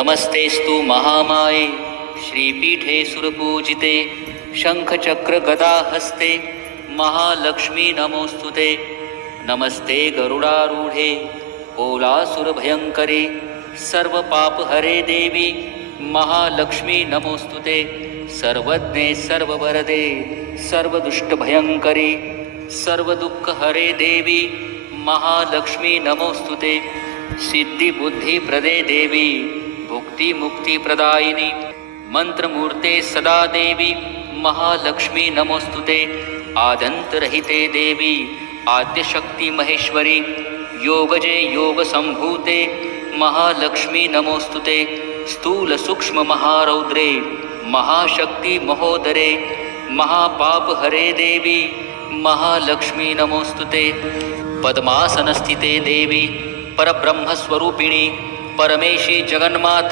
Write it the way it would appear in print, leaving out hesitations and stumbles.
नमस्तेस्तु महामाये श्रीपीठे सुरपूजिते शंखचक्र गदा हस्ते महालक्ष्मी नमोस्तुते। नमस्ते गरुडारूढे ओलासुरभयंकरे सर्वपापहरे देवी महालक्ष्मी नमोस्तुते। सर्वज्ञे सर्ववरदे सर्वदुष्टभयंकरे सर्वदुःखहरे देवी महालक्ष्मी नमोस्तुते। सिद्धिबुद्धिप्रदे देवी भुक्तिमुक्तिप्रदायिनी मंत्रमूर्ते सदा देवी महालक्ष्मी नमोस्तुते। आद्यन्तरहिते देवी आद्यशक्ति महेश्वरी योगजे योगसम्भूते महालक्ष्मी नमोस्तुते। स्थूल सूक्ष्म महारौद्रे महाशक्ति महोदरे महापापहरे देवी महालक्ष्मी नमोस्तुते। पद्मासनस्थिते देवी परब्रह्मस्वरूपिणी परमेशी जगन्माता